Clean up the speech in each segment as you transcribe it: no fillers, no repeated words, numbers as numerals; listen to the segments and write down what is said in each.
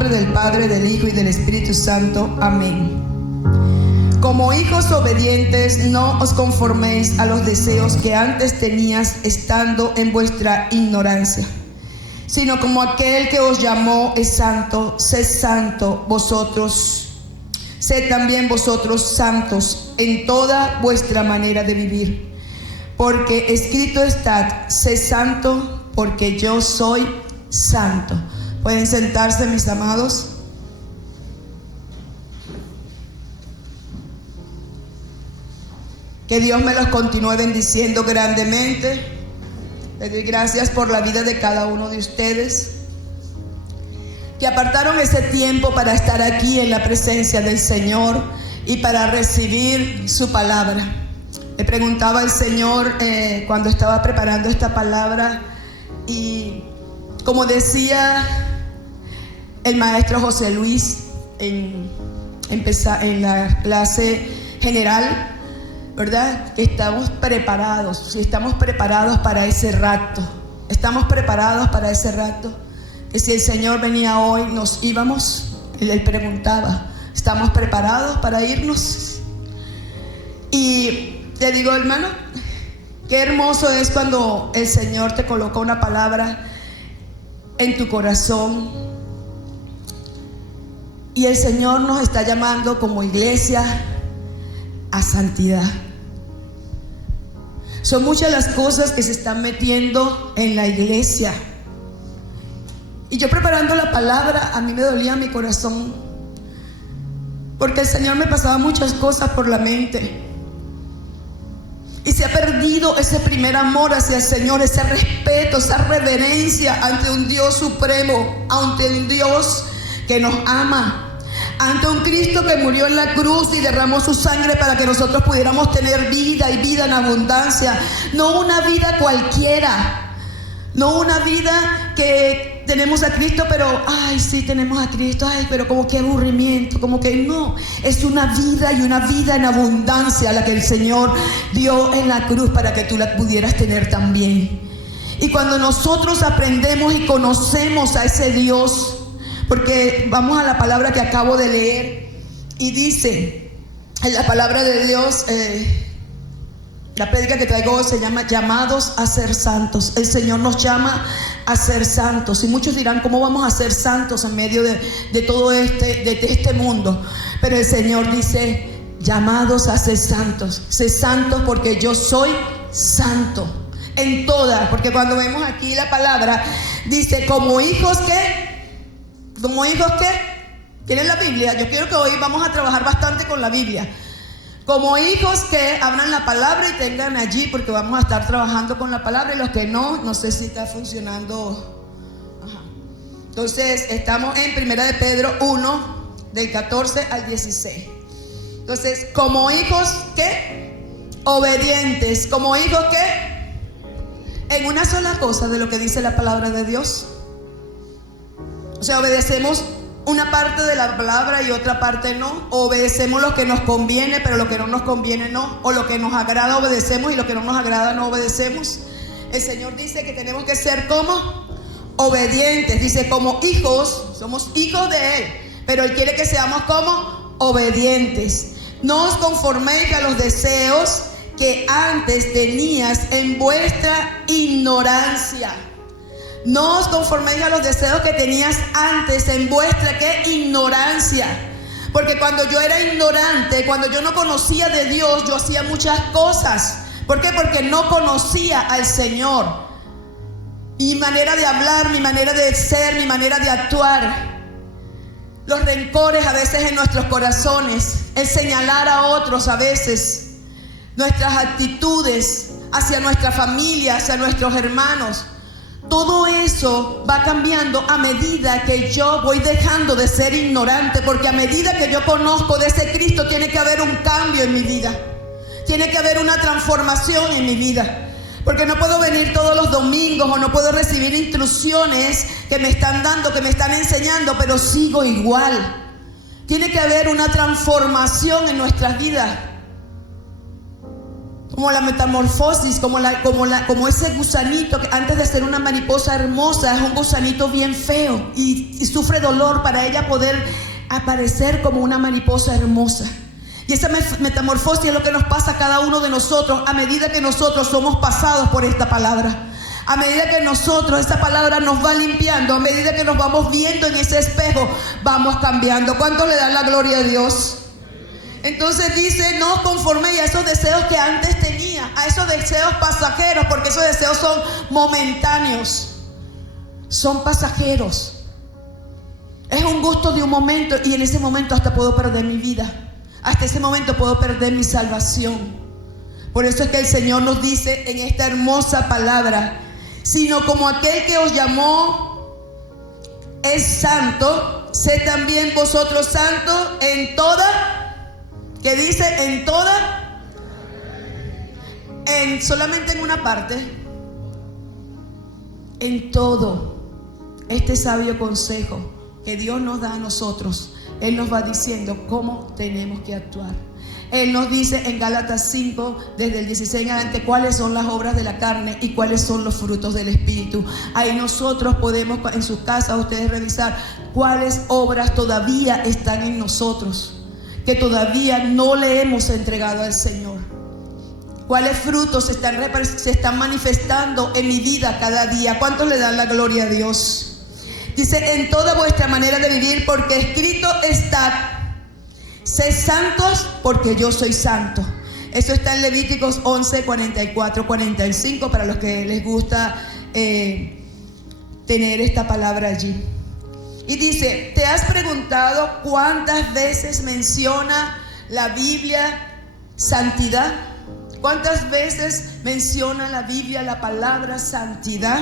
nombre del Padre, del Hijo y del Espíritu Santo. Amén. Como hijos obedientes, no os conforméis a los deseos que antes tenías estando en vuestra ignorancia, sino como aquel que os llamó es santo, sed santo vosotros, sed también vosotros santos en toda vuestra manera de vivir. Porque escrito está, sed santo, porque yo soy santo. Pueden sentarse, mis amados. Que Dios me los continúe bendiciendo grandemente. Le doy gracias por la vida de cada uno de ustedes que apartaron ese tiempo para estar aquí en la presencia del Señor y para recibir su palabra. Le preguntaba al Señor cuando estaba preparando esta palabra, y como decía el maestro José Luis en la clase general, ¿verdad? Que estamos preparados, si estamos preparados para ese rato, estamos preparados para ese rato, que si el Señor venía hoy nos íbamos. Él preguntaba, ¿estamos preparados para irnos? Y te digo, hermano, qué hermoso es cuando el Señor te coloca una palabra en tu corazón, y el Señor nos está llamando como iglesia a santidad. Son muchas las cosas que se están metiendo en la iglesia. Y yo preparando la palabra, a mí me dolía mi corazón, porque el Señor me pasaba muchas cosas por la mente. Y se ha perdido ese primer amor hacia el Señor, ese respeto, esa reverencia ante un Dios supremo, ante un Dios que nos ama, ante un Cristo que murió en la cruz y derramó su sangre para que nosotros pudiéramos tener vida, y vida en abundancia. No una vida cualquiera, no una vida que tenemos a Cristo, pero ay, sí tenemos a Cristo, ay, pero como que aburrimiento, como que no. Es una vida, y una vida en abundancia la que el Señor dio en la cruz para que tú la pudieras tener también. Y cuando nosotros aprendemos y conocemos a ese Dios, porque vamos a la palabra que acabo de leer, y dice en la palabra de Dios, la prédica que traigo hoy se llama llamados a ser santos. El Señor nos llama a ser santos, y muchos dirán, ¿cómo vamos a ser santos en medio de todo este mundo? Pero el Señor dice, llamados a ser santos. Sé santos porque yo soy santo en todas. Porque cuando vemos aquí la palabra, dice, como hijos que... ¿Como hijos qué? ¿Tienen la Biblia? Yo quiero que hoy vamos a trabajar bastante con la Biblia. Como hijos que abran la palabra y tengan allí, porque vamos a estar trabajando con la palabra, y los que no sé si está funcionando. Ajá. Entonces, estamos en 1 de Pedro 1, del 14 al 16. Entonces, como hijos ¿qué? Obedientes. Como hijos ¿qué? En una sola cosa de lo que dice la palabra de Dios. O sea, obedecemos una parte de la palabra y otra parte no. O obedecemos lo que nos conviene, pero lo que no nos conviene no. O lo que nos agrada obedecemos, y lo que no nos agrada no obedecemos. El Señor dice que tenemos que ser como obedientes. Dice, como hijos, somos hijos de Él, pero Él quiere que seamos como obedientes. No os conforméis a los deseos que antes tenías en vuestra ignorancia. No os conforméis a los deseos que tenías antes en vuestra ¿qué? Ignorancia. Porque cuando yo era ignorante, cuando yo no conocía de Dios, yo hacía muchas cosas. ¿Por qué? Porque no conocía al Señor. Mi manera de hablar, mi manera de ser, mi manera de actuar. Los rencores a veces en nuestros corazones, el señalar a otros a veces, nuestras actitudes hacia nuestra familia, hacia nuestros hermanos. Todo eso va cambiando a medida que yo voy dejando de ser ignorante, porque a medida que yo conozco de ese Cristo, tiene que haber un cambio en mi vida, tiene que haber una transformación en mi vida, porque no puedo venir todos los domingos, o no puedo recibir instrucciones que me están dando, que me están enseñando, pero sigo igual. Tiene que haber una transformación en nuestras vidas. como la metamorfosis, como ese gusanito que antes de ser una mariposa hermosa es un gusanito bien feo y sufre dolor para ella poder aparecer como una mariposa hermosa. Y esa metamorfosis es lo que nos pasa a cada uno de nosotros a medida que nosotros somos pasados por esta palabra. A medida que nosotros, esta palabra nos va limpiando, a medida que nos vamos viendo en ese espejo, vamos cambiando. ¿Cuántos le dan la gloria a Dios? Entonces dice, no os conforméis a esos deseos que antes tenía, a esos deseos pasajeros, porque esos deseos son momentáneos, son pasajeros. Es un gusto de un momento y en ese momento hasta puedo perder mi vida. Hasta ese momento puedo perder mi salvación. Por eso es que el Señor nos dice en esta hermosa palabra, sino como aquel que os llamó es santo, sed también vosotros santos en toda, ¿qué dice? En toda, solamente en una parte, en todo este sabio consejo que Dios nos da a nosotros. Él nos va diciendo cómo tenemos que actuar. Él nos dice en Gálatas 5, desde el 16 en adelante, cuáles son las obras de la carne y cuáles son los frutos del Espíritu. Ahí nosotros podemos en sus casas ustedes revisar cuáles obras todavía están en nosotros, que todavía no le hemos entregado al Señor. Cuáles frutos se están manifestando en mi vida cada día. ¿Cuántos le dan la gloria a Dios? Dice, en toda vuestra manera de vivir, porque escrito está: sed santos porque yo soy santo. Eso está en Levíticos 11, 44, 45, para los que les gusta tener esta palabra allí. Y dice, ¿te has preguntado cuántas veces menciona la Biblia santidad? ¿Cuántas veces menciona la Biblia la palabra santidad?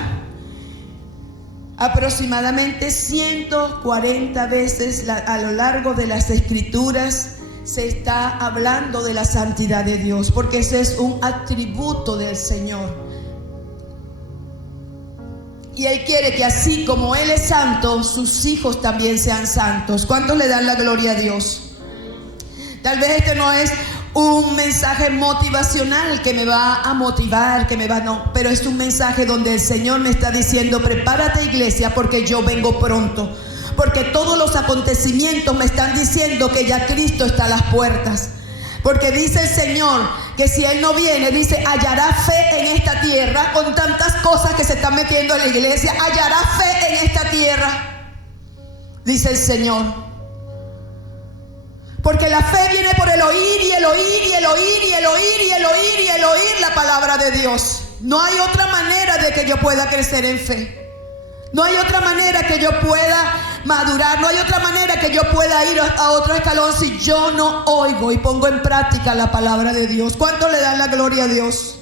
Aproximadamente 140 veces a lo largo de las Escrituras se está hablando de la santidad de Dios, porque ese es un atributo del Señor. Y Él quiere que así como Él es santo, sus hijos también sean santos. ¿Cuántos le dan la gloria a Dios? Tal vez este no es un mensaje motivacional que me va a motivar, no, pero es un mensaje donde el Señor me está diciendo, prepárate, iglesia, porque yo vengo pronto, porque todos los acontecimientos me están diciendo que ya Cristo está a las puertas, porque dice el Señor que si Él no viene, dice, hallará fe en esta tierra. Con tantas cosas que se están metiendo en la iglesia, hallará fe en esta tierra, dice el Señor. Porque la fe viene por el oír y el oír y el oír y el oír y el oír y el oír la palabra de Dios. No hay otra manera de que yo pueda crecer en fe. No hay otra manera que yo pueda madurar. No hay otra manera que yo pueda ir a otro escalón si yo no oigo y pongo en práctica la palabra de Dios. ¿Cuánto le dan la gloria a Dios?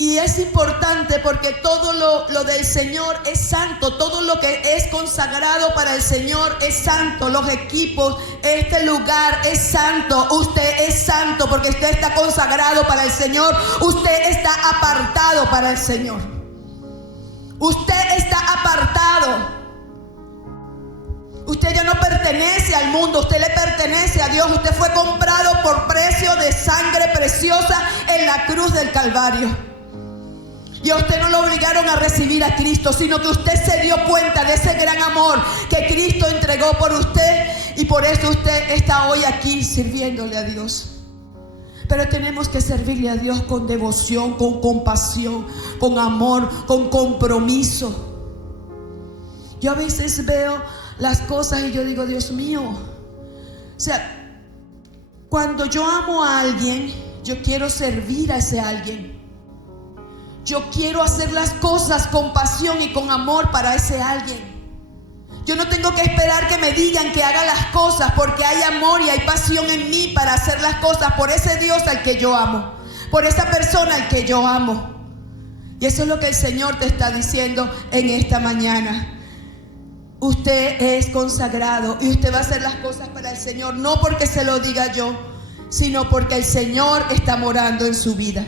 Y es importante porque todo lo del Señor es santo. Todo lo que es consagrado para el Señor es santo. Los equipos, este lugar es santo. Usted es santo porque usted está consagrado para el Señor. Usted está apartado para el Señor. Usted está apartado. Usted ya no pertenece al mundo, usted le pertenece a Dios. Usted fue comprado por precio de sangre preciosa en la cruz del Calvario. Y a usted no lo obligaron a recibir a Cristo, sino que usted se dio cuenta de ese gran amor que Cristo entregó por usted. Y por eso usted está hoy aquí sirviéndole a Dios. Pero tenemos que servirle a Dios con devoción, con compasión, con amor, con compromiso. Yo a veces veo las cosas y yo digo, Dios mío, o sea, cuando yo amo a alguien, yo quiero servir a ese alguien. Yo quiero hacer las cosas con pasión y con amor para ese alguien. Yo no tengo que esperar que me digan que haga las cosas, porque hay amor y hay pasión en mí para hacer las cosas por ese Dios al que yo amo, por esa persona al que yo amo. Y eso es lo que el Señor te está diciendo en esta mañana. Usted es consagrado y usted va a hacer las cosas para el Señor, no porque se lo diga yo, sino porque el Señor está morando en su vida.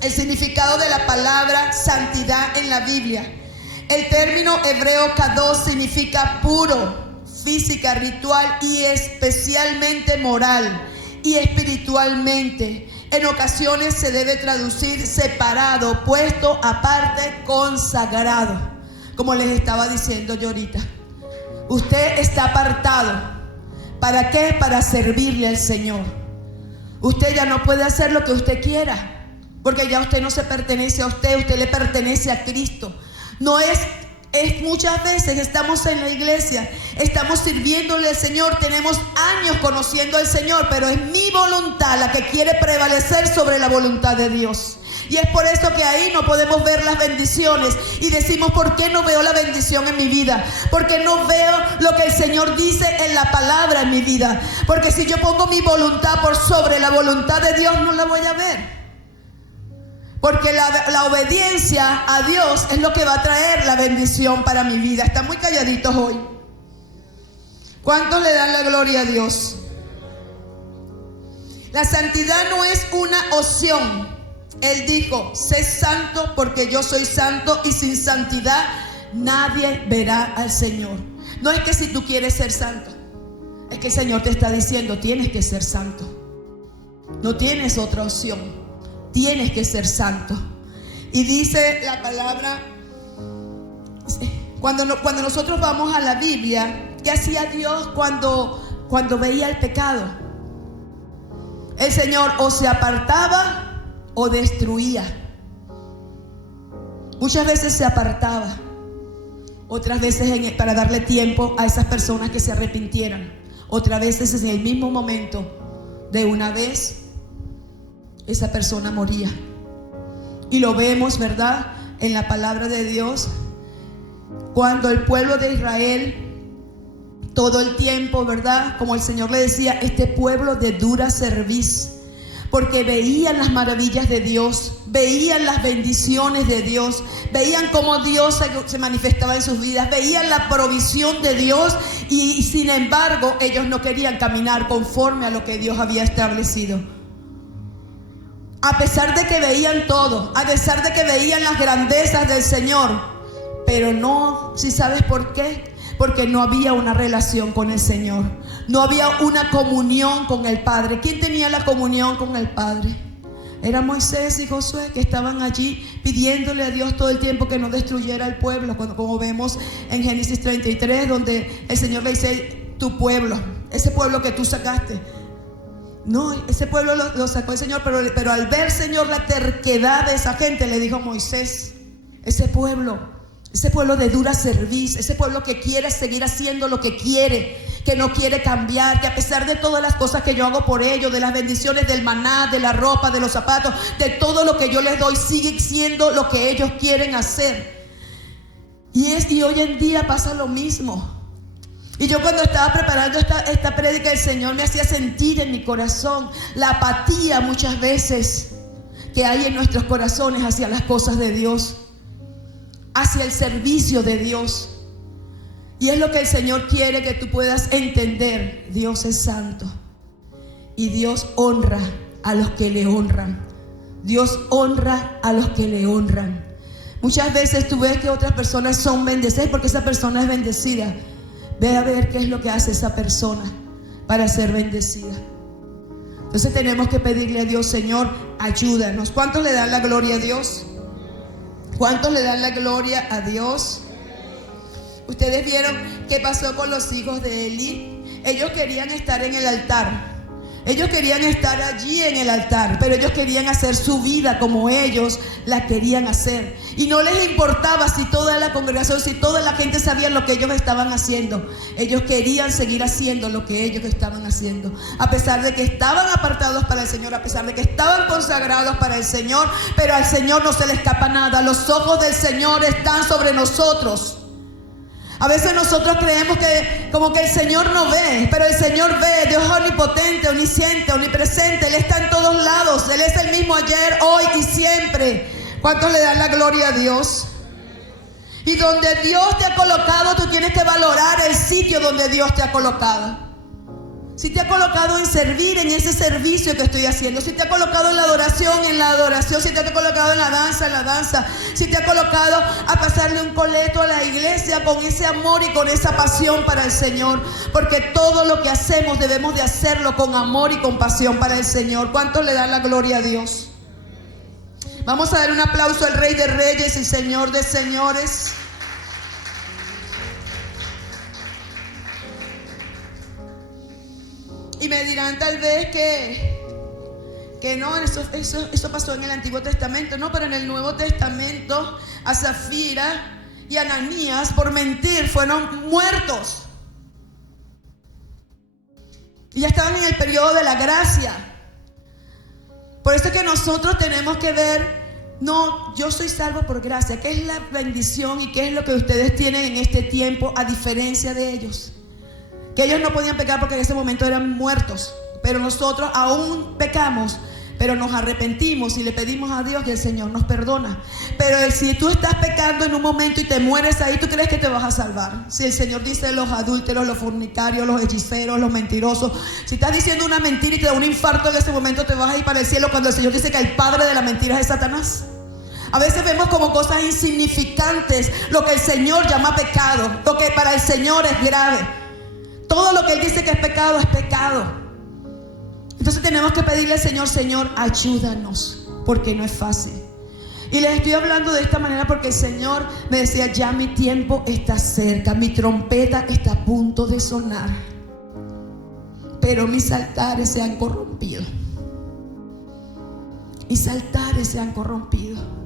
El significado de la palabra santidad en la Biblia. El término hebreo kadosh significa puro, física, ritual y especialmente moral. y espiritualmente. En ocasiones se debe traducir separado, puesto aparte, consagrado. Como les estaba diciendo yo ahorita. Usted está apartado. ¿Para qué? Para servirle al Señor. Usted ya no puede hacer lo que usted quiera, porque ya usted no se pertenece a usted, usted le pertenece a Cristo. No es muchas veces estamos en la iglesia, estamos sirviéndole al Señor, tenemos años conociendo al Señor, pero es mi voluntad la que quiere prevalecer sobre la voluntad de Dios. Y es por eso que ahí no podemos ver las bendiciones y decimos, ¿por qué no veo la bendición en mi vida? Porque no veo lo que el Señor dice en la palabra en mi vida. Porque si yo pongo mi voluntad por sobre la voluntad de Dios, no la voy a ver. Porque la obediencia a Dios es lo que va a traer la bendición para mi vida. Están muy calladitos hoy. ¿Cuántos le dan la gloria a Dios? La santidad no es una opción. Él dijo, sé santo porque yo soy santo y sin santidad nadie verá al Señor. No es que si tú quieres ser santo, es que el Señor te está diciendo, tienes que ser santo. No tienes otra opción. Tienes que ser santo. Y dice la palabra, cuando nosotros vamos a la Biblia, ¿qué hacía Dios cuando veía el pecado? El Señor o se apartaba o destruía. Muchas veces se apartaba, otras veces para darle tiempo a esas personas que se arrepintieran, otras veces en el mismo momento, de una vez esa persona moría. Y lo vemos, ¿verdad?, en la palabra de Dios, cuando el pueblo de Israel todo el tiempo, ¿verdad?, como el Señor le decía, este pueblo de dura cerviz, porque veían las maravillas de Dios, veían las bendiciones de Dios, veían cómo Dios se manifestaba en sus vidas, veían la provisión de Dios, y sin embargo ellos no querían caminar conforme a lo que Dios había establecido. A pesar de que veían todo, a pesar de que veían las grandezas del Señor, pero no, ¿sí sabes por qué? Porque no había una relación con el Señor, no había una comunión con el Padre. ¿Quién tenía la comunión con el Padre? Era Moisés y Josué, que estaban allí pidiéndole a Dios todo el tiempo que no destruyera el pueblo, como vemos en Génesis 33, donde el Señor le dice, tu pueblo, ese pueblo que tú sacaste. No, ese pueblo lo sacó el Señor, pero al ver, Señor, la terquedad de esa gente, le dijo Moisés, ese pueblo de dura cerviz, ese pueblo que quiere seguir haciendo lo que quiere, que no quiere cambiar, que a pesar de todas las cosas que yo hago por ellos, de las bendiciones del maná, de la ropa, de los zapatos, de todo lo que yo les doy, sigue siendo lo que ellos quieren hacer. Y hoy en día pasa lo mismo. Y yo cuando estaba preparando esta prédica, el Señor me hacía sentir en mi corazón la apatía muchas veces que hay en nuestros corazones hacia las cosas de Dios, hacia el servicio de Dios. Y es lo que el Señor quiere que tú puedas entender. Dios es santo y Dios honra a los que le honran. Dios honra a los que le honran. Muchas veces tú ves que otras personas son bendecidas porque esa persona es bendecida. Ve a ver qué es lo que hace esa persona para ser bendecida. Entonces tenemos que pedirle a Dios, Señor, ayúdanos. ¿Cuántos le dan la gloria a Dios? ¿Cuántos le dan la gloria a Dios? Ustedes vieron qué pasó con los hijos de Eli. Ellos querían estar en el altar. Ellos querían estar allí en el altar, pero ellos querían hacer su vida como ellos la querían hacer. Y no les importaba si toda la congregación, si toda la gente sabía lo que ellos estaban haciendo. Ellos querían seguir haciendo lo que ellos estaban haciendo. A pesar de que estaban apartados para el Señor, a pesar de que estaban consagrados para el Señor, pero al Señor no se le escapa nada. Los ojos del Señor están sobre nosotros. A veces nosotros creemos que como que el Señor no ve, pero el Señor ve. Dios es omnipotente, omnisciente, omnipresente. Él está en todos lados. Él es el mismo ayer, hoy y siempre. ¿Cuántos le dan la gloria a Dios? Y donde Dios te ha colocado, tú tienes que valorar el sitio donde Dios te ha colocado. Si te ha colocado en servir en ese servicio que estoy haciendo. Si te ha colocado en la adoración, si te ha colocado en la danza. Si te ha colocado a pasarle un coleto a la iglesia con ese amor y con esa pasión para el Señor. Porque todo lo que hacemos debemos de hacerlo con amor y con pasión para el Señor. ¿Cuántos le dan la gloria a Dios? Vamos a dar un aplauso al Rey de Reyes y Señor de Señores. Y me dirán tal vez que no, eso pasó en el Antiguo Testamento. No, pero en el Nuevo Testamento a Zafira y Ananías por mentir fueron muertos. Y ya estaban en el periodo de la gracia. Por eso es que nosotros tenemos que ver, no, yo soy salvo por gracia. ¿Qué es la bendición y qué es lo que ustedes tienen en este tiempo a diferencia de ellos? Que ellos no podían pecar porque en ese momento eran muertos. Pero nosotros aún pecamos, pero nos arrepentimos y le pedimos a Dios y el Señor nos perdona. Pero si tú estás pecando en un momento y te mueres ahí, ¿tú crees que te vas a salvar? Si el Señor dice los adúlteros, los fornicarios, los hechiceros, los mentirosos, si estás diciendo una mentira y te da un infarto en ese momento, te vas a ir para el cielo cuando el Señor dice que el padre de la mentira es Satanás. A veces vemos como cosas insignificantes lo que el Señor llama pecado, lo que para el Señor es grave. Todo lo que Él dice que es pecado, es pecado. Entonces tenemos que pedirle al Señor, Señor, ayúdanos, porque no es fácil. Y les estoy hablando de esta manera porque el Señor me decía, ya mi tiempo está cerca, mi trompeta está a punto de sonar, pero mis altares se han corrompido. Mis altares se han corrompido.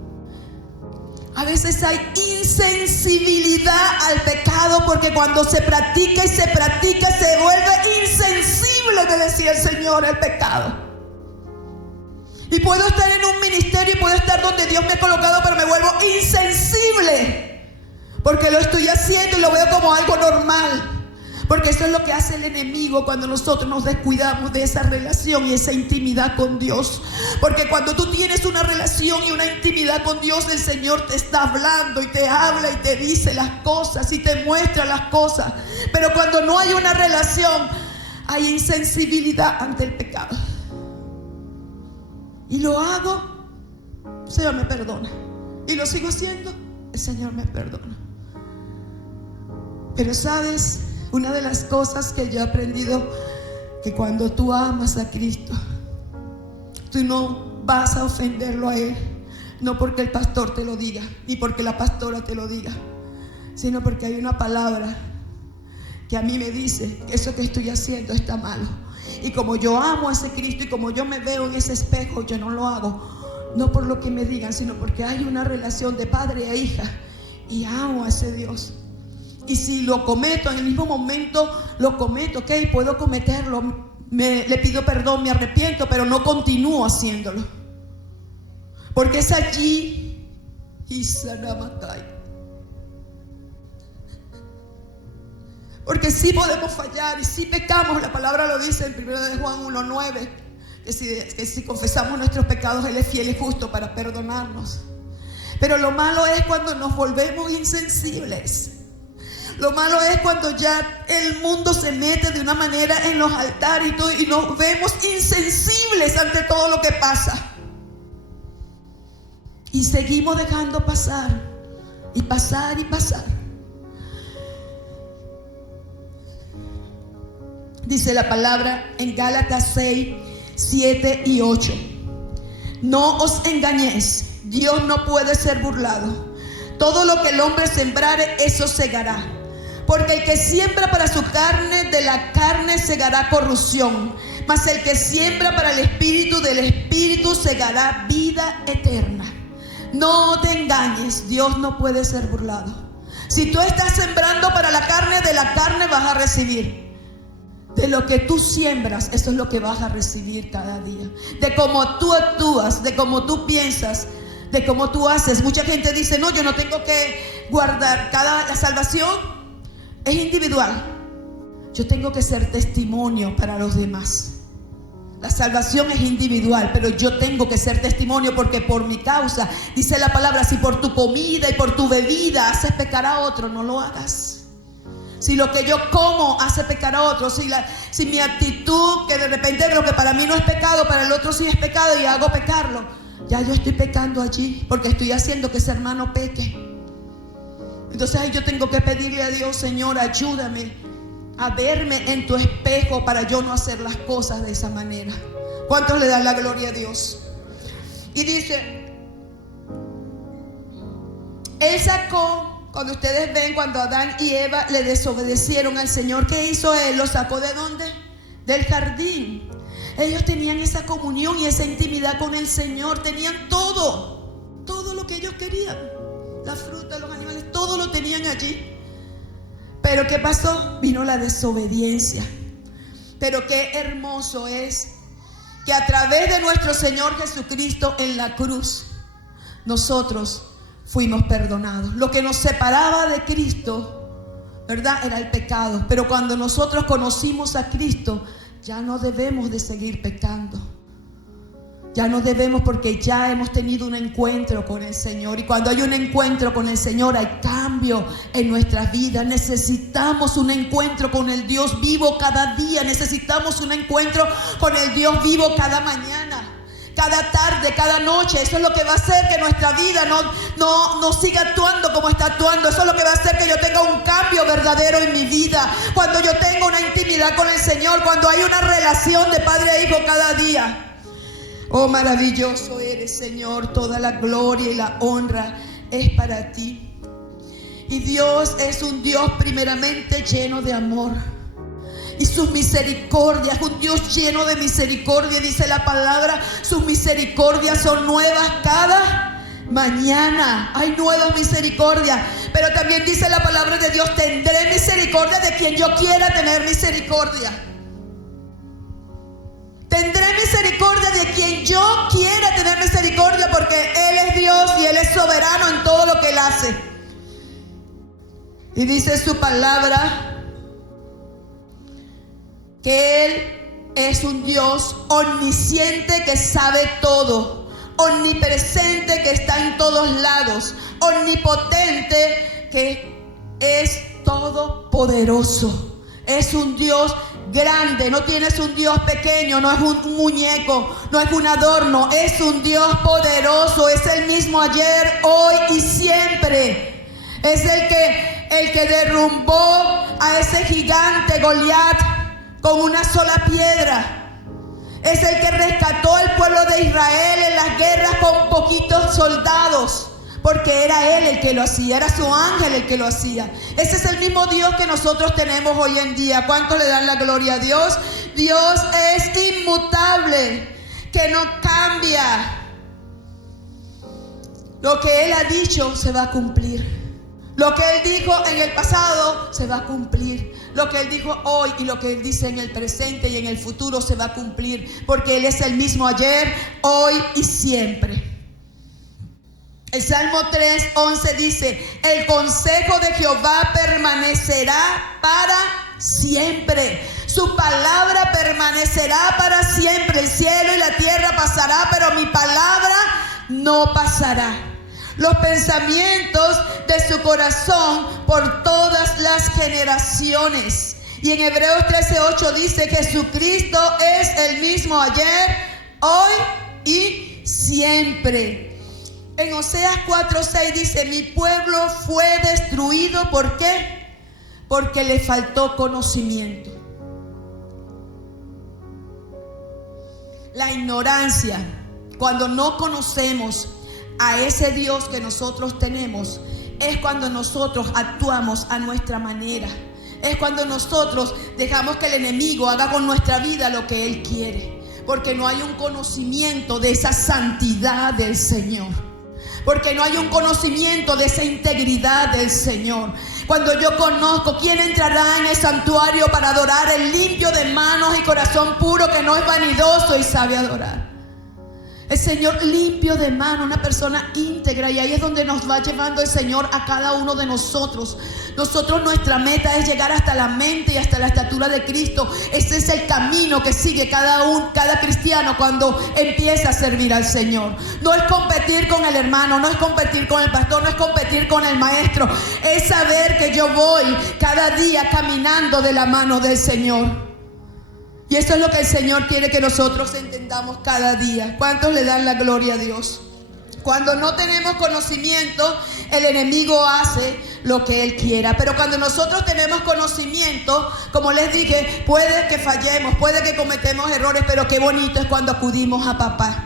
A veces hay insensibilidad al pecado porque cuando se practica y se practica se vuelve insensible, me decía el Señor, al pecado. Y puedo estar en un ministerio y puedo estar donde Dios me ha colocado, pero me vuelvo insensible porque lo estoy haciendo y lo veo como algo normal. Porque eso es lo que hace el enemigo cuando nosotros nos descuidamos de esa relación y esa intimidad con Dios. Porque cuando tú tienes una relación y una intimidad con Dios, el Señor te está hablando y te habla y te dice las cosas y te muestra las cosas. Pero cuando no hay una relación, hay insensibilidad ante el pecado. Y lo hago, el Señor me perdona. Y lo sigo haciendo, el Señor me perdona. Pero sabes, una de las cosas que yo he aprendido, que cuando tú amas a Cristo, tú no vas a ofenderlo a Él, no porque el pastor te lo diga, ni porque la pastora te lo diga, sino porque hay una palabra que a mí me dice que eso que estoy haciendo está malo. Y como yo amo a ese Cristo y como yo me veo en ese espejo, yo no lo hago, no por lo que me digan, sino porque hay una relación de padre e hija y amo a ese Dios. Y si lo cometo, en el mismo momento lo cometo, ok, puedo cometerlo, le pido perdón, me arrepiento, pero no continúo haciéndolo. Porque es allí, porque sí podemos fallar y sí pecamos. La palabra lo dice en 1 de Juan 1:9, que si confesamos nuestros pecados, Él es fiel y justo para perdonarnos. Pero lo malo es cuando nos volvemos insensibles. Lo malo es cuando ya el mundo se mete de una manera en los altares y nos vemos insensibles ante todo lo que pasa. Y seguimos dejando pasar y pasar y pasar. Dice la palabra en Gálatas 6, 7 y 8. No os engañéis, Dios no puede ser burlado. Todo lo que el hombre sembrare, eso segará. Porque el que siembra para su carne, de la carne segará corrupción. Mas el que siembra para el espíritu, del espíritu segará vida eterna. No te engañes, Dios no puede ser burlado. Si tú estás sembrando para la carne, de la carne vas a recibir. De lo que tú siembras, eso es lo que vas a recibir cada día. De cómo tú actúas, de cómo tú piensas, de cómo tú haces. Mucha gente dice, no, yo no tengo que guardar. La salvación es individual. Yo tengo que ser testimonio para los demás. La salvación es individual, pero yo tengo que ser testimonio porque por mi causa, dice la palabra, si por tu comida y por tu bebida haces pecar a otro, no lo hagas. Si lo que yo como hace pecar a otros, si mi actitud, que de repente lo que para mí no es pecado, para el otro sí es pecado y hago pecarlo, ya yo estoy pecando allí porque estoy haciendo que ese hermano peque. Entonces ahí yo tengo que pedirle a Dios: Señor, ayúdame a verme en tu espejo para yo no hacer las cosas de esa manera. ¿Cuántos le dan la gloria a Dios? Y dice, Él sacó, cuando ustedes ven, cuando Adán y Eva le desobedecieron al Señor, ¿qué hizo Él? ¿Los sacó de dónde? Del jardín. Ellos tenían esa comunión y esa intimidad con el Señor. Tenían todo lo que ellos querían. La fruta, los animales, todo lo tenían allí. Pero ¿qué pasó? Vino la desobediencia. Pero qué hermoso es que a través de nuestro Señor Jesucristo en la cruz, nosotros fuimos perdonados. Lo que nos separaba de Cristo, ¿verdad?, era el pecado. Pero cuando nosotros conocimos a Cristo, ya no debemos de seguir pecando. Ya no debemos, porque ya hemos tenido un encuentro con el Señor. Y cuando hay un encuentro con el Señor, hay cambio en nuestras vidas. Necesitamos un encuentro con el Dios vivo cada día. Necesitamos un encuentro con el Dios vivo cada mañana, cada tarde, cada noche. Eso es lo que va a hacer que nuestra vida no siga actuando como está actuando. Eso es lo que va a hacer que yo tenga un cambio verdadero en mi vida. Cuando yo tengo una intimidad con el Señor, cuando hay una relación de padre a hijo cada día. Oh, maravilloso eres, Señor. Toda la gloria y la honra es para ti. Y Dios es un Dios primeramente lleno de amor. Y sus misericordias, un Dios lleno de misericordia. Dice la palabra, sus misericordias son nuevas cada mañana. Hay nuevas misericordias. Pero también dice la palabra de Dios: tendré misericordia de quien yo quiera tener misericordia. Tendré misericordia de quien yo quiera tener misericordia, porque Él es Dios y Él es soberano en todo lo que Él hace. Y dice su palabra que Él es un Dios omnisciente que sabe todo, omnipresente que está en todos lados, omnipotente que es todopoderoso. Es un Dios grande, no tienes un Dios pequeño, no es un muñeco, no es un adorno, es un Dios poderoso, es el mismo ayer, hoy y siempre. Es el que derrumbó a ese gigante Goliat con una sola piedra. Es el que rescató al pueblo de Israel en las guerras con poquitos soldados, porque era Él el que lo hacía, era su ángel el que lo hacía. Ese es el mismo Dios que nosotros tenemos hoy en día. ¿Cuánto le dan la gloria a Dios? Dios es inmutable, que no cambia. Lo que Él ha dicho se va a cumplir. Lo que Él dijo en el pasado se va a cumplir. Lo que Él dijo hoy y lo que Él dice en el presente y en el futuro se va a cumplir, porque Él es el mismo ayer, hoy y siempre. El Salmo 3:11 dice: el consejo de Jehová permanecerá para siempre. Su palabra permanecerá para siempre. El cielo y la tierra pasará, pero mi palabra no pasará. Los pensamientos de su corazón por todas las generaciones. Y en Hebreos 13:8 dice: Jesucristo es el mismo ayer, hoy y siempre. En Oseas 4:6 dice: mi pueblo fue destruido. ¿Por qué? Porque le faltó conocimiento. La ignorancia, cuando no conocemos a ese Dios que nosotros tenemos, es cuando nosotros actuamos a nuestra manera. Es cuando nosotros dejamos que el enemigo haga con nuestra vida lo que él quiere, porque no hay un conocimiento de esa santidad del Señor, porque no hay un conocimiento de esa integridad del Señor. Cuando yo conozco quién entrará en el santuario para adorar, el limpio de manos y corazón puro, que no es vanidoso y sabe adorar. El Señor limpio de mano, una persona íntegra. Y ahí es donde nos va llevando el Señor a cada uno de nosotros. Nuestra meta es llegar hasta la mente y hasta la estatura de Cristo. Ese es el camino que sigue cada cristiano cuando empieza a servir al Señor. No es competir con el hermano, no es competir con el pastor, no es competir con el maestro. Es saber que yo voy cada día caminando de la mano del Señor. Y eso es lo que el Señor quiere que nosotros entendamos cada día. ¿Cuántos le dan la gloria a Dios? Cuando no tenemos conocimiento, el enemigo hace lo que él quiera. Pero cuando nosotros tenemos conocimiento, como les dije, puede que fallemos, puede que cometemos errores, pero qué bonito es cuando acudimos a papá.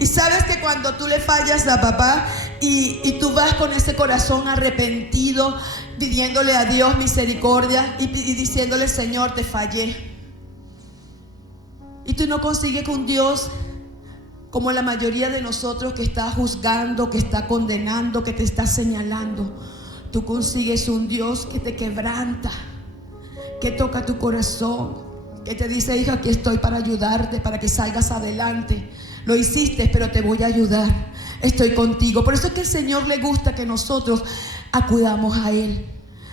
Y sabes que cuando tú le fallas a papá y tú vas con ese corazón arrepentido, pidiéndole a Dios misericordia y diciéndole: Señor, te fallé. Y tú no consigues con Dios como la mayoría de nosotros, que está juzgando, que está condenando, que te está señalando. Tú consigues un Dios que te quebranta, que toca tu corazón, que te dice: hija, aquí estoy para ayudarte, para que salgas adelante. Lo hiciste, pero te voy a ayudar. Estoy contigo. Por eso es que al Señor le gusta que nosotros acudamos a Él.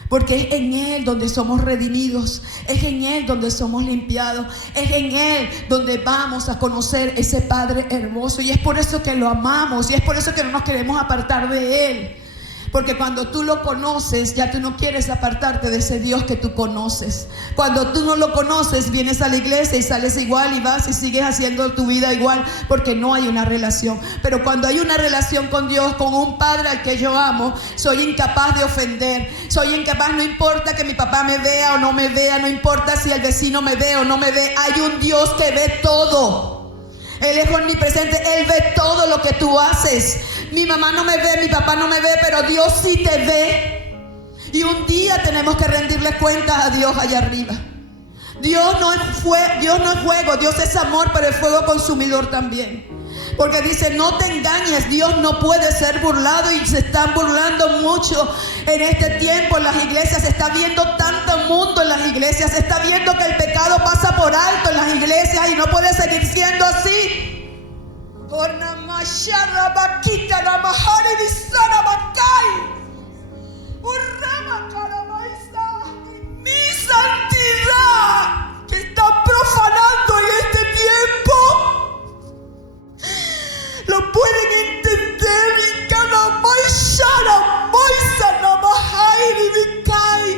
Porque es en Él donde somos redimidos, es en Él donde somos limpiados, es en Él donde vamos a conocer ese Padre hermoso. Y es por eso que lo amamos, y es por eso que no nos queremos apartar de Él. Porque cuando tú lo conoces, ya tú no quieres apartarte de ese Dios que tú conoces. Cuando tú no lo conoces, vienes a la iglesia y sales igual y vas y sigues haciendo tu vida igual, porque no hay una relación. Pero cuando hay una relación con Dios, con un Padre al que yo amo, soy incapaz de ofender. Soy incapaz, no importa que mi papá me vea o no me vea, no importa si el vecino me ve o no me ve. Hay un Dios que ve todo. Él es omnipresente, Él ve todo lo que tú haces. Mi mamá no me ve, mi papá no me ve, pero Dios sí te ve. Y un día tenemos que rendirle cuentas a Dios allá arriba. Dios no es fuego, Dios es amor, pero es fuego consumidor también. Porque dice: no te engañes, Dios no puede ser burlado. Y se están burlando mucho en este tiempo en las iglesias. Se está viendo tanto mundo en las iglesias. Se está viendo que el pecado pasa por alto en las iglesias y no puede seguir siendo así. Mi santidad que está profanando en este tiempo, lo pueden entender. Y cada maishara, maisana, mahai, vikai.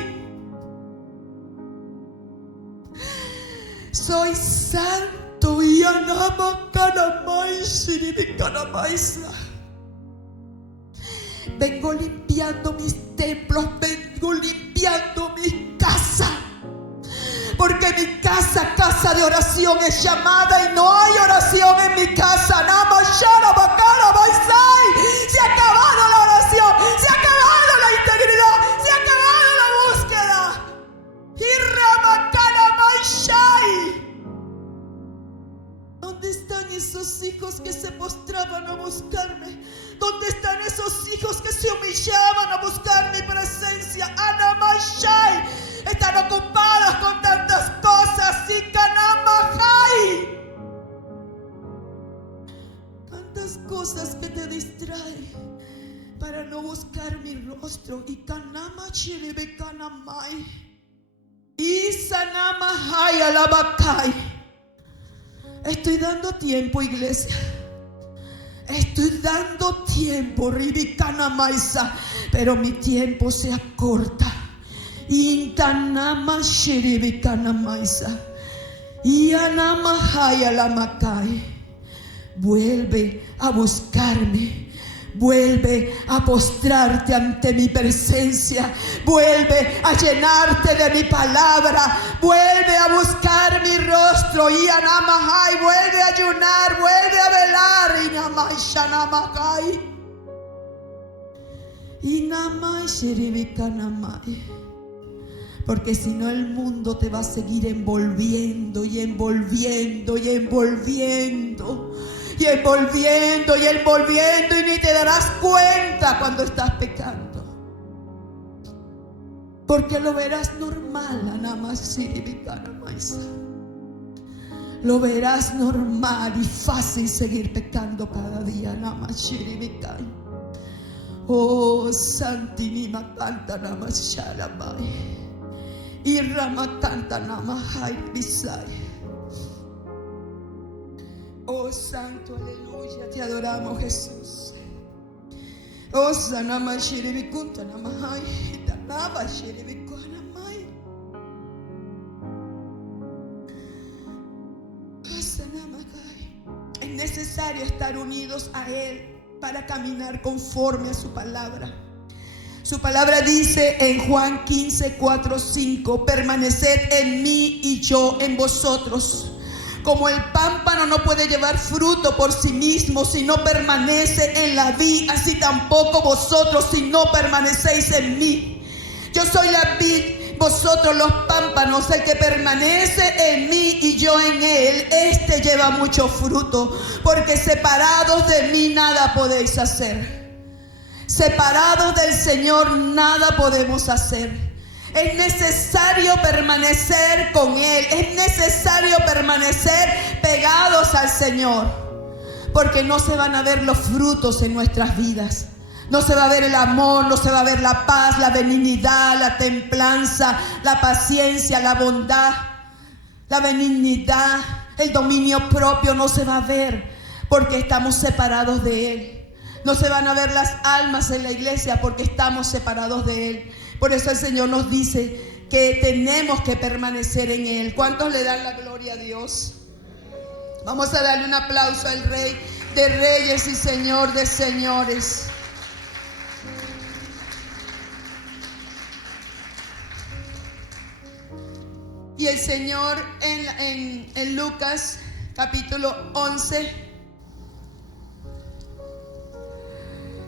Soy santo y anama kanamaishi, vikanamaisa. Vengo limpiando mis templos, vengo limpiando mi casa. Porque mi casa, casa de oración es llamada, y no hay oración en mi casa. Se ha acabado la oración, se ha acabado la integridad, se ha acabado la búsqueda. ¿Dónde están esos hijos que se postraban a buscarme? ¿Dónde están esos hijos que se humillaban a buscar mi presencia? Anamashai. Están ocupados con tantas cosas. Y Kanamahai. Tantas cosas que te distraen para no buscar mi rostro. Y Kanamachiribe Kanamai. Y Sanamahai Alabakai. Estoy dando tiempo, iglesia. Estoy dando tiempo, Ribicana Maisa, pero mi tiempo se acorta. Intanama Shiribicana Maisa. Yanamahaya Lamakai. Vuelve a buscarme. Vuelve a postrarte ante mi presencia. Vuelve a llenarte de mi palabra. Vuelve a buscar mi rostro. Y anamahai, vuelve a ayunar, vuelve a velar. Y namai shanamakai. Y namai shiribikanamai. Porque si no, el mundo te va a seguir envolviendo y envolviendo y envolviendo. Y envolviendo y envolviendo, y ni te darás cuenta cuando estás pecando. Porque lo verás normal, lo verás normal y fácil seguir pecando cada día. Oh, Santini Matanta Namashalamai y Ramatanta Namahai Bisai. Oh, Santo, aleluya, te adoramos, Jesús. Oh, Sanama Shiribikunta Namahai, Tanaba Shiribikunamai. Oh, Sanamakai. Es necesario estar unidos a Él para caminar conforme a su palabra. Su palabra dice en Juan 15, 4, 5: permaneced en mí y yo en vosotros. Como el pámpano no puede llevar fruto por sí mismo si no permanece en la vid, así tampoco vosotros si no permanecéis en mí. Yo soy la vid, vosotros los pámpanos. El que permanece en mí y yo en él, este lleva mucho fruto, porque separados de mí nada podéis hacer. Separados del Señor nada podemos hacer. Es necesario permanecer con Él. Es necesario permanecer pegados al Señor, porque no se van a ver los frutos en nuestras vidas. No se va a ver el amor, no se va a ver la paz, la benignidad, la templanza, la paciencia, la bondad, la benignidad, el dominio propio. No se va a ver porque estamos separados de Él. No se van a ver las almas en la iglesia porque estamos separados de Él. Por eso el Señor nos dice que tenemos que permanecer en Él. ¿Cuántos le dan la gloria a Dios? Vamos a darle un aplauso al Rey de Reyes y Señor de Señores. Y el Señor en Lucas capítulo 11.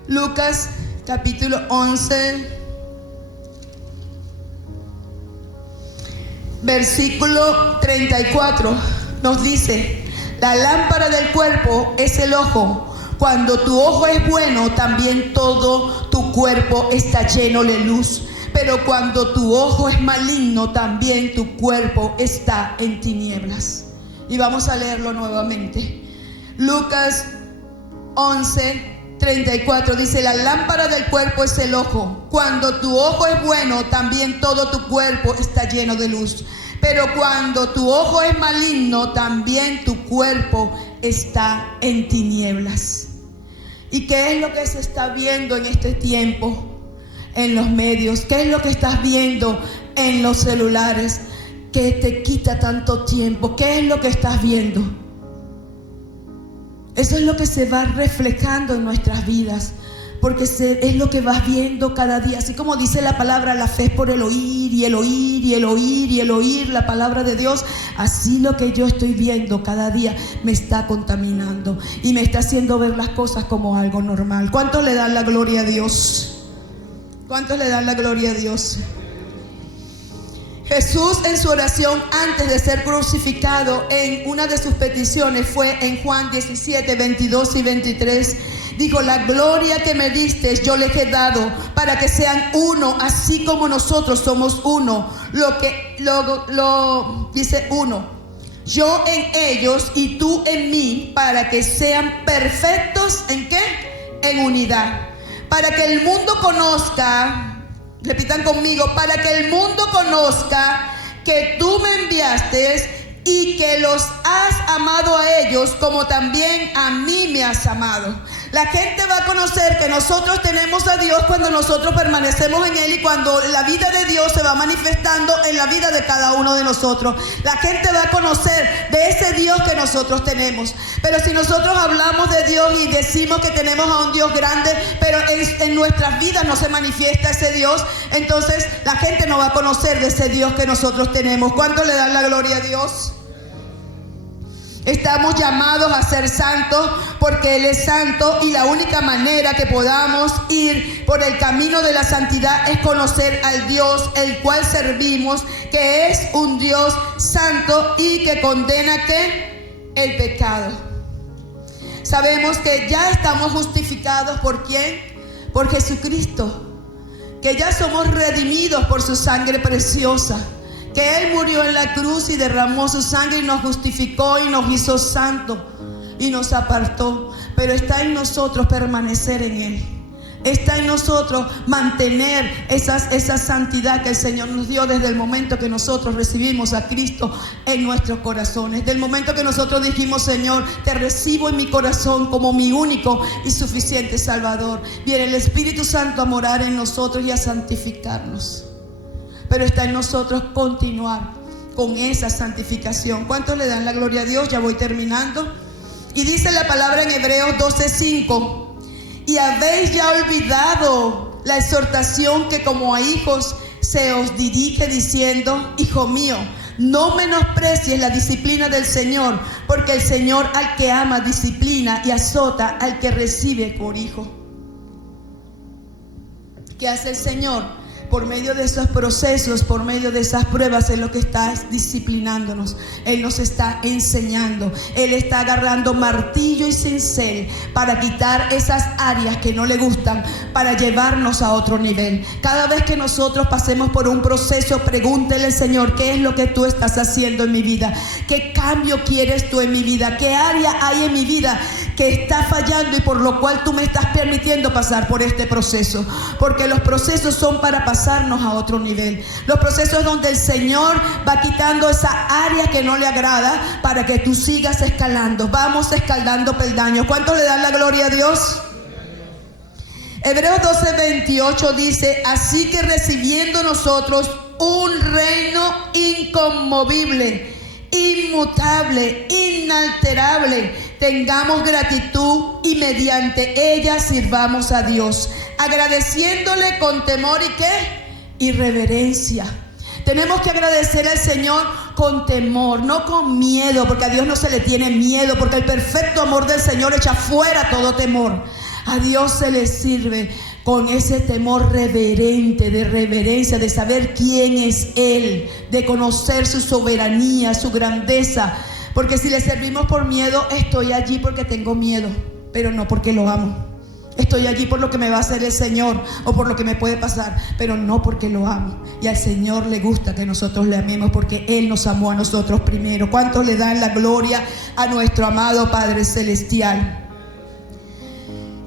Lucas capítulo 11. Versículo 34 nos dice: la lámpara del cuerpo es el ojo. Cuando tu ojo es bueno, también todo tu cuerpo está lleno de luz. Pero cuando tu ojo es maligno, también tu cuerpo está en tinieblas. Y vamos a leerlo nuevamente. Lucas 11:34 dice: la lámpara del cuerpo es el ojo. Cuando tu ojo es bueno, también todo tu cuerpo está lleno de luz. Pero cuando tu ojo es maligno, también tu cuerpo está en tinieblas. ¿Y qué es lo que se está viendo en este tiempo en los medios? ¿Qué es lo que estás viendo en los celulares que te quita tanto tiempo? ¿Qué es lo que estás viendo? Eso es lo que se va reflejando en nuestras vidas, porque es lo que vas viendo cada día. Así como dice la palabra, la fe es por el oír y el oír y el oír y el oír la palabra de Dios. Así lo que yo estoy viendo cada día me está contaminando y me está haciendo ver las cosas como algo normal. ¿Cuántos le dan la gloria a Dios? ¿Cuántos le dan la gloria a Dios? Jesús, en su oración antes de ser crucificado, en una de sus peticiones fue en Juan 17, 22 y 23. Dijo: la gloria que me diste yo les he dado, para que sean uno, así como nosotros somos uno. Dice uno: yo en ellos y tú en mí, para que sean perfectos. ¿En qué? En unidad. Para que el mundo conozca. Repitan conmigo: para que el mundo conozca que tú me enviaste y que los has amado a ellos como también a mí me has amado. La gente va a conocer que nosotros tenemos a Dios cuando nosotros permanecemos en Él y cuando la vida de Dios se va manifestando en la vida de cada uno de nosotros. La gente va a conocer de ese Dios que nosotros tenemos. Pero si nosotros hablamos de Dios y decimos que tenemos a un Dios grande, pero en nuestras vidas no se manifiesta ese Dios, entonces la gente no va a conocer de ese Dios que nosotros tenemos. ¿Cuánto le dan la gloria a Dios? Estamos llamados a ser santos porque Él es santo, y la única manera que podamos ir por el camino de la santidad es conocer al Dios el cual servimos, que es un Dios santo y que condena ¿qué? El pecado. Sabemos que ya estamos justificados ¿por quién? Por Jesucristo, que ya somos redimidos por su sangre preciosa, que Él murió en la cruz y derramó su sangre y nos justificó y nos hizo santos y nos apartó. Pero está en nosotros permanecer en Él. Está en nosotros mantener esa santidad que el Señor nos dio desde el momento que nosotros recibimos a Cristo en nuestros corazones. Desde el momento que nosotros dijimos: Señor, te recibo en mi corazón como mi único y suficiente Salvador. Viene el Espíritu Santo a morar en nosotros y a santificarnos. Pero está en nosotros continuar con esa santificación. ¿Cuántos le dan la gloria a Dios? Ya voy terminando. Y dice la palabra en Hebreos 12:5: y habéis ya olvidado la exhortación que como a hijos se os dirige, diciendo: hijo mío, no menosprecies la disciplina del Señor, porque el Señor al que ama disciplina y azota al que recibe por hijo. ¿Qué hace el Señor? Por medio de esos procesos, por medio de esas pruebas, es lo que está disciplinándonos. Él nos está enseñando. Él está agarrando martillo y cincel para quitar esas áreas que no le gustan, para llevarnos a otro nivel. Cada vez que nosotros pasemos por un proceso, pregúntele: Señor, ¿qué es lo que tú estás haciendo en mi vida? ¿Qué cambio quieres tú en mi vida? ¿Qué área hay en mi vida que está fallando y por lo cual tú me estás permitiendo pasar por este proceso? Porque los procesos son para pasarnos a otro nivel. Los procesos donde el Señor va quitando esa área que no le agrada para que tú sigas escalando. Vamos escalando peldaños. ¿Cuántos le dan la gloria a Dios? Hebreos 12:28 dice: así que recibiendo nosotros un reino inconmovible, inmutable, inalterable, tengamos gratitud y mediante ella sirvamos a Dios, agradeciéndole con temor y ¿qué? Y reverencia. Tenemos que agradecer al Señor con temor, no con miedo, porque a Dios no se le tiene miedo, porque el perfecto amor del Señor echa fuera todo temor. A Dios se le sirve con ese temor reverente, de reverencia, de saber quién es Él, de conocer su soberanía, su grandeza. Porque si le servimos por miedo, estoy allí porque tengo miedo, pero no porque lo amo. Estoy allí por lo que me va a hacer el Señor o por lo que me puede pasar, pero no porque lo amo. Y al Señor le gusta que nosotros le amemos porque Él nos amó a nosotros primero. ¿Cuántos le dan la gloria a nuestro amado Padre Celestial?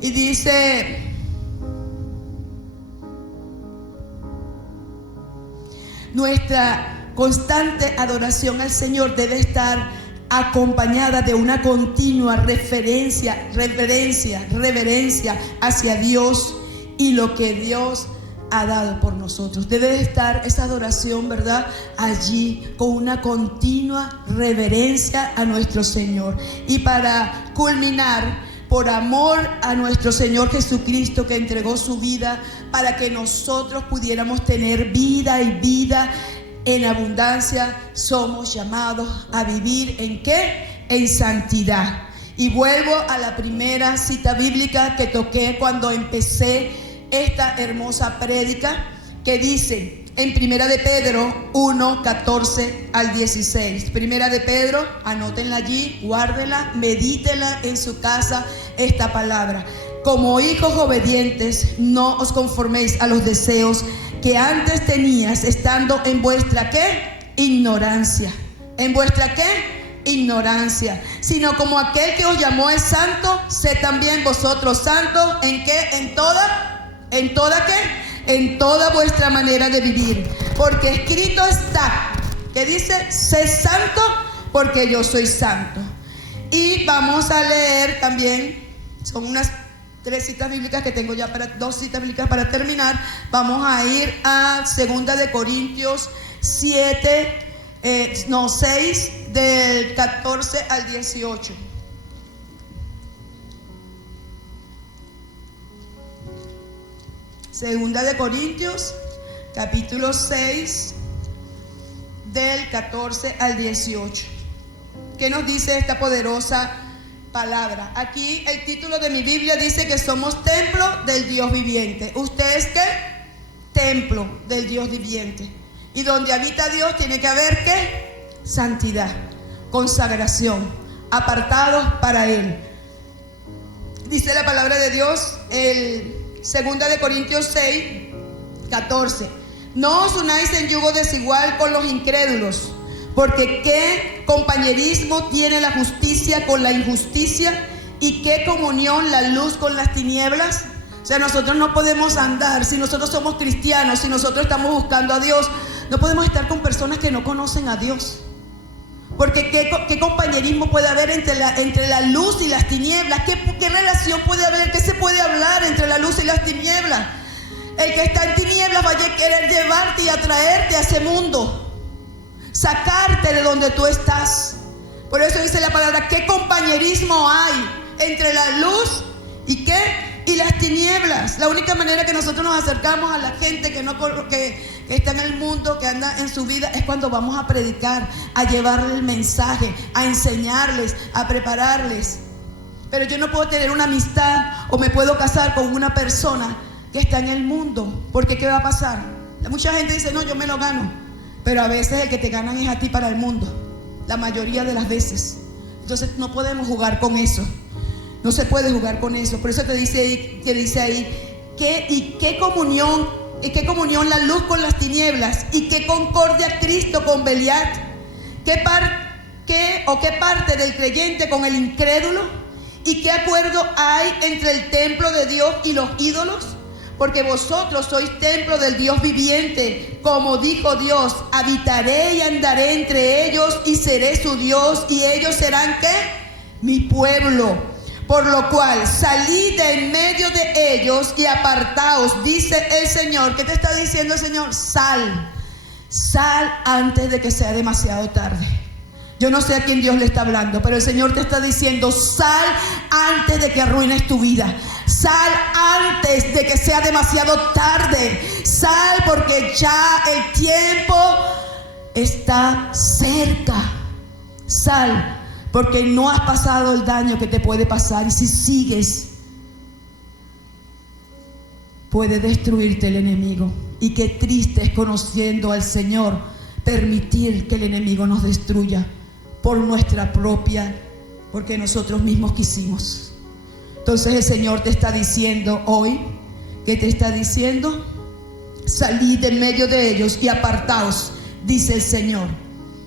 Y dice: nuestra constante adoración al Señor debe estar acompañada de una continua reverencia hacia Dios y lo que Dios ha dado por nosotros. Debe estar esa adoración, ¿verdad?, allí con una continua reverencia a nuestro Señor. Y para culminar, por amor a nuestro Señor Jesucristo, que entregó su vida para que nosotros pudiéramos tener vida y vida en abundancia, somos llamados a vivir ¿en qué? En santidad. Y vuelvo a la primera cita bíblica que toqué cuando empecé esta hermosa prédica, que dice en Primera de Pedro 1, 14 al 16. Primera de Pedro, anótenla allí, guárdenla, medítela en su casa esta palabra. Como hijos obedientes, no os conforméis a los deseos que antes tenías, estando en vuestra ¿qué? Ignorancia. ¿En vuestra qué? Ignorancia. Sino como aquel que os llamó es santo, sed también vosotros santos. ¿En qué? ¿En toda qué? En toda vuestra manera de vivir. Porque escrito está, que dice: sed santo porque yo soy santo. Y vamos a leer también, son unas 3 citas bíblicas que tengo ya, para 2 citas bíblicas para terminar. Vamos a ir a 2 de Corintios 6 del 14 al 18. Segunda de Corintios, capítulo 6, del 14 al 18. ¿Qué nos dice esta poderosa palabra? Aquí el título de mi Biblia dice que somos templo del Dios viviente. ¿Usted es qué? Templo del Dios viviente. Y donde habita Dios tiene que haber ¿qué? Santidad, consagración, apartados para Él. Dice la palabra de Dios, el 2 de Corintios 6, 14. No os unáis en yugo desigual con los incrédulos, porque ¿qué compañerismo tiene la justicia con la injusticia? ¿Y qué comunión la luz con las tinieblas? O sea, nosotros no podemos andar, si nosotros somos cristianos, si nosotros estamos buscando a Dios, no podemos estar con personas que no conocen a Dios. Porque ¿qué compañerismo puede haber entre la luz y las tinieblas? ¿Qué relación puede haber? ¿Qué se puede hablar entre la luz y las tinieblas? El que está en tinieblas va a querer llevarte y atraerte a ese mundo, sacarte de donde tú estás. Por eso dice la palabra, ¿qué compañerismo hay entre la luz y las tinieblas? La única manera que nosotros nos acercamos a la gente que está en el mundo, que anda en su vida, es cuando vamos a predicar, a llevarle el mensaje, a enseñarles, a prepararles. Pero yo no puedo tener una amistad o me puedo casar con una persona que está en el mundo, porque ¿qué va a pasar? Mucha gente dice, no, yo me lo gano, pero a veces el que te ganan es a ti para el mundo, la mayoría de las veces. Entonces no podemos jugar con eso, no se puede jugar con eso. Por eso te dice ahí, ¿qué comunión la luz con las tinieblas? ¿Y qué concordia Cristo con Belial? ¿Qué parte del creyente con el incrédulo? ¿Y qué acuerdo hay entre el templo de Dios y los ídolos? Porque vosotros sois templo del Dios viviente, como dijo Dios, habitaré y andaré entre ellos y seré su Dios, y ellos serán ¿qué? Mi pueblo. Por lo cual salid de en medio de ellos y apartaos, dice el Señor. ¿Qué te está diciendo el Señor? Sal antes de que sea demasiado tarde. Yo no sé a quién Dios le está hablando, pero el Señor te está diciendo, sal antes de que arruines tu vida. Sal antes de que sea demasiado tarde. Sal porque ya el tiempo está cerca. Sal porque no has pasado el daño que te puede pasar. Y si sigues, puede destruirte el enemigo. Y qué triste es, conociendo al Señor, permitir que el enemigo nos destruya por nuestra propia, porque nosotros mismos quisimos. Entonces el Señor te está diciendo hoy, ¿qué te está diciendo? Salid de en medio de ellos y apartaos, dice el Señor.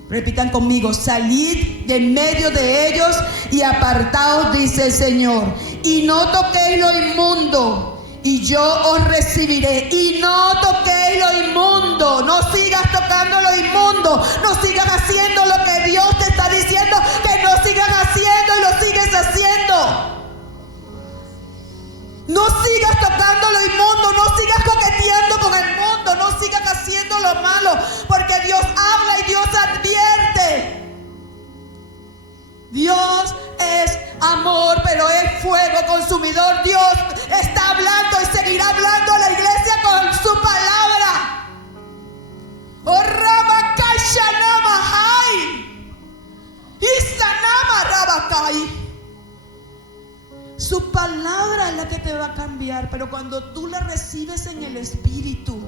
Repitan conmigo, salid de en medio de ellos y apartaos, dice el Señor. Y no toquéis lo inmundo, y yo os recibiré. Y no toquéis lo inmundo. No sigas tocando lo inmundo. No sigas haciendo lo que Dios te está diciendo que no sigas haciendo, y lo sigues haciendo. No sigas tocando lo inmundo, no sigas coqueteando con el mundo, no sigas haciendo lo malo, porque Dios habla y Dios advierte. Dios es amor, pero es fuego consumidor. Dios está hablando y seguirá hablando a la iglesia con su palabra. Oh, Rabakai Shanama Hai, Isanama Rabakai. Su palabra es la que te va a cambiar, pero cuando tú la recibes en el Espíritu.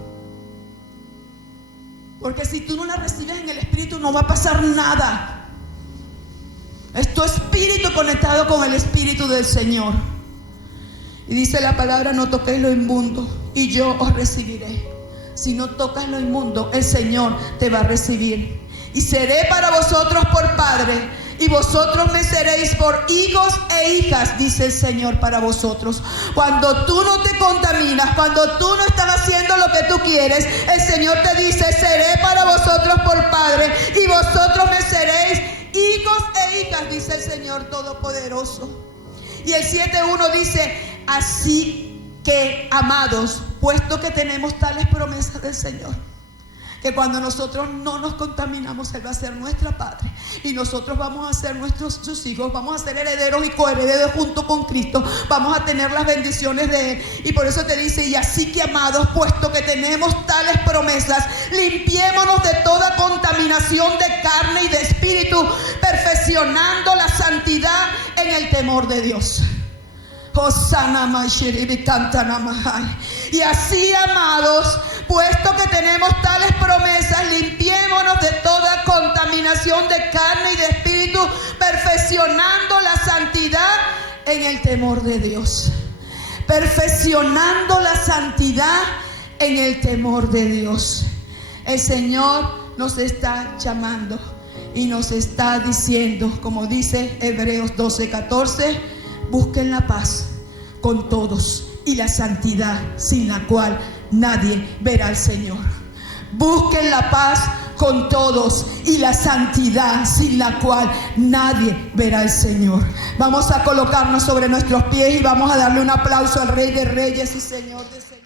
Porque si tú no la recibes en el Espíritu, no va a pasar nada. Es tu espíritu conectado con el Espíritu del Señor. Y dice la palabra, no toquéis lo inmundo y yo os recibiré. Si no tocas lo inmundo, el Señor te va a recibir. Y seré para vosotros por padre, y vosotros me seréis por hijos e hijas, dice el Señor, para vosotros. Cuando tú no te contaminas, cuando tú no estás haciendo lo que tú quieres, el Señor te dice, seré para vosotros por padre, y vosotros me seréis hijos e hijas, dice el Señor Todopoderoso. Y el 7:1 dice, así que, amados, puesto que tenemos tales promesas del Señor, que cuando nosotros no nos contaminamos, Él va a ser nuestro Padre, y nosotros vamos a ser sus hijos, vamos a ser herederos y coherederos junto con Cristo, vamos a tener las bendiciones de Él. Y por eso te dice, y así que, amados, puesto que tenemos tales promesas, limpiémonos de toda contaminación de carne y de espíritu, perfeccionando la santidad en el temor de Dios. Y así, amados, puesto que tenemos tales promesas, limpiémonos de toda contaminación de carne y de espíritu, perfeccionando la santidad en el temor de Dios. Perfeccionando la santidad en el temor de Dios. El Señor nos está llamando y nos está diciendo, como dice Hebreos 12:14, busquen la paz con todos y la santidad sin la cual nadie verá al Señor. Busquen la paz con todos y la santidad sin la cual nadie verá al Señor. Vamos a colocarnos sobre nuestros pies y vamos a darle un aplauso al Rey de Reyes y Señor de Señores.